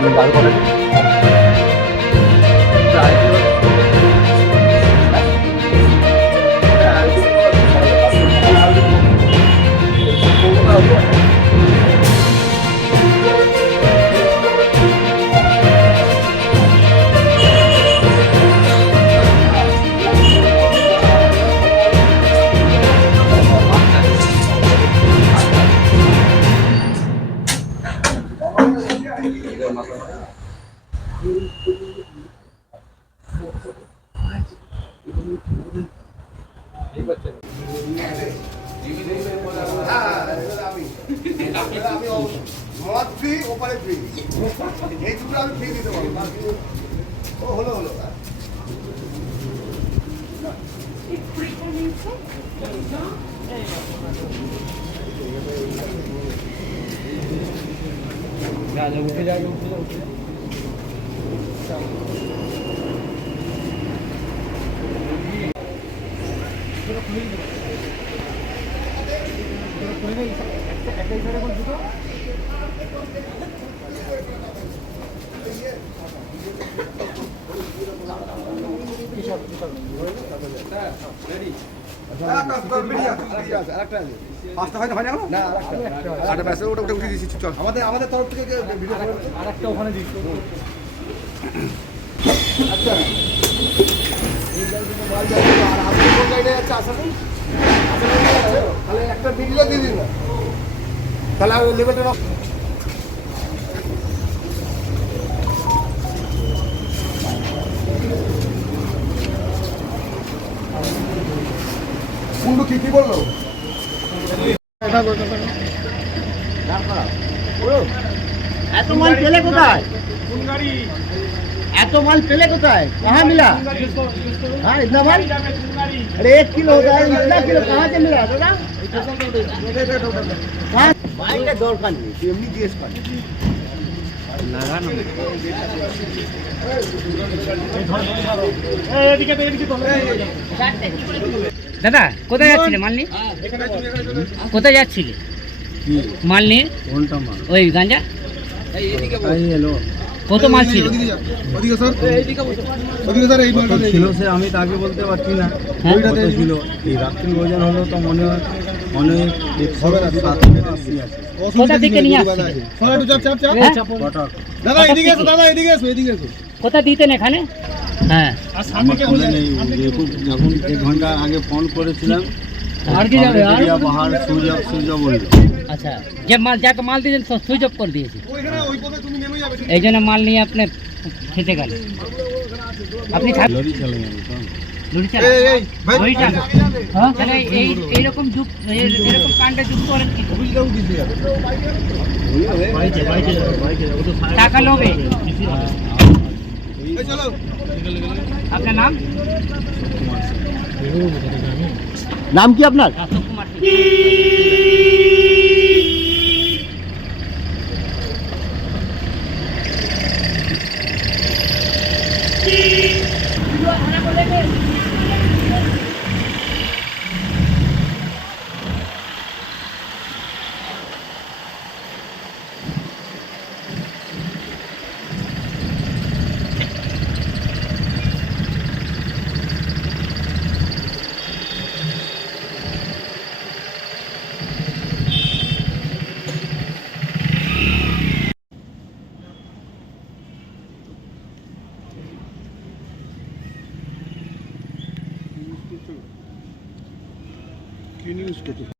আরো কটা মদ ফ্রি ওপারে ফ্রি এই দুটো আমি ফ্রি দিতে পারবো ও হলো হলো উঠে যায় আমাদের তরফ থেকে আরেকটা ওখানে দিচ্ছি আচ্ছা তাহলে একটা ডিগ্রি দিয়ে দিন না তাহলে লেভেলটা কুন্ডু কি বললো এত মাল পেলে কোথায়? কোন গাড়ি? এত माल पेले कोথায়? कहाँ मिला? हाँ इतना माल? अरे 1 किलो होता है इतना किलो कहाँ से मिला दादा? कहाँ? बाइक का दौड़ कर ली एमनी जीएस कर लगा ना দাদা কোথায় যাচ্ছিলে মাল নিয়ে? কোথায় যাচ্ছিলে মাল নিয়ে? কোনটা মাল? ওই গাঁজা কত মাল ছিল? ছিল সে আমি তাকে বলতে পারছি না ওইটাতে ছিল এই রাত্রি ওজন হলো তো মনে হয় অনেক 180 আছে কোথা থেকে নিয়ে আসছিলে? দাদা এদিকে এসো দাদা এদিকে এসো এদিকে এসো কোথা দিতেন এখানে? হ্যাঁ যখন 1 ঘন্টা আগে ফোন করেছিলাম আর কি যাবে আর বাহার সুইচ বলল আচ্ছা যে মাল যাকে মাল দিয়েছেন সব সুইচ অফ করে দিয়েছে এই জন্য মাল নিয়ে আপনি খেতে গেলেন আপনি লরি চালাই আমি লরি চালান লরি চালান হ্যাঁ তাহলে এইরকম এরকম কাণ্ডে যুক্ত করেন কি টাকা লোভে আপনার নাম? नाम কি আপনার? কুমার কি নিউজ করতে